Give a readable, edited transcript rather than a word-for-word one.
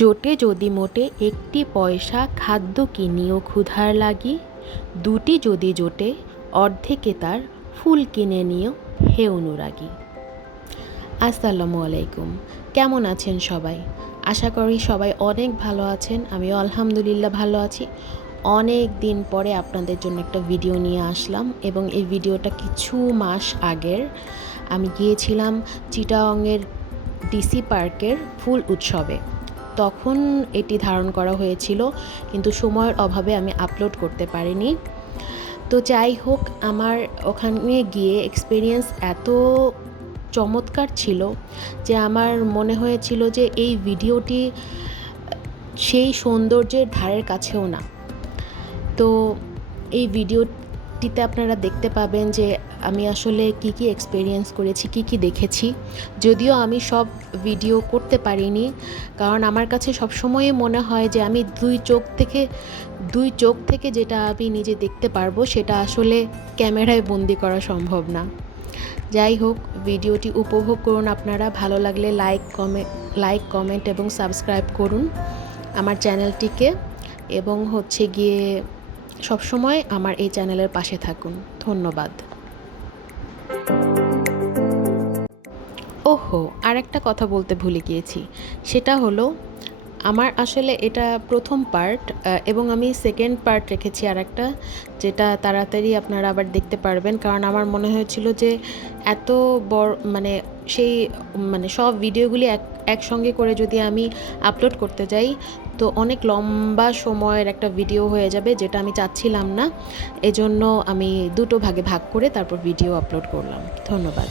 জোটে যদি মোটে একটি পয়সা খাদ্য কিনিও ক্ষুধার লাগি, দুটি যদি জোটে অর্ধেকে তার ফুল কিনে নিও হে অনুরাগী। আসসালামু আলাইকুম। কেমন আছেন সবাই? আশা করি সবাই অনেক ভালো আছেন। আমিও আলহামদুলিল্লাহ ভালো আছি। অনেক দিন পরে আপনাদের জন্য একটা ভিডিও নিয়ে আসলাম এবং এই ভিডিওটা কিছু মাস আগের। আমি গিয়েছিলাম চিটাগংয়ের ডিসি পার্কের ফুল উৎসবে। তখন এটি ধারণ করা হয়েছিল, কিন্তু সময়ের অভাবে আমি আপলোড করতে পারিনি। তো যাই হোক, আমার ওখানে গিয়ে এক্সপিরিয়েন্স এত চমৎকার ছিল যে আমার মনে হয়েছিল যে এই ভিডিওটি সেই সৌন্দর্যের ধারের কাছেও না। তো এই ভিডিওটিতে আপনারা দেখতে পাবেন যে আমি আসলে কি কি এক্সপেরিয়েন্স করেছি, কি কি দেখেছি। যদিও আমি সব ভিডিও করতে পারিনি, কারণ আমার কাছে সবসময়ই মনে হয় যে আমি দুই চোখ থেকে যেটা আমি নিজে দেখতে পারবো সেটা আসলে ক্যামেরায় বন্দি করা সম্ভব না। যাই হোক, ভিডিওটি উপভোগ করুন আপনারা। ভালো লাগলে লাইক কমেন্ট এবং সাবস্ক্রাইব করুন আমার চ্যানেলটিকে, এবং গিয়ে সবসময় আমার এই চ্যানেলের পাশে থাকুন। ধন্যবাদ। ওহো, আর একটা কথা বলতে ভুলে গিয়েছি। সেটা হলো, আমার আসলে এটা প্রথম পার্ট, এবং আমি সেকেন্ড পার্ট রেখেছি আর একটা, যেটা তাড়াতাড়ি আপনারা আবার দেখতে পারবেন। কারণ আমার মনে হয়েছিল যে এত বড় সব ভিডিওগুলি একসঙ্গে করে যদি আমি আপলোড করতে যাই তো অনেক লম্বা সময়ের একটা ভিডিও হয়ে যাবে, যেটা আমি চাচ্ছিলাম না। এজন্য আমি দুটো ভাগে ভাগ করে তারপর ভিডিও আপলোড করলাম। ধন্যবাদ।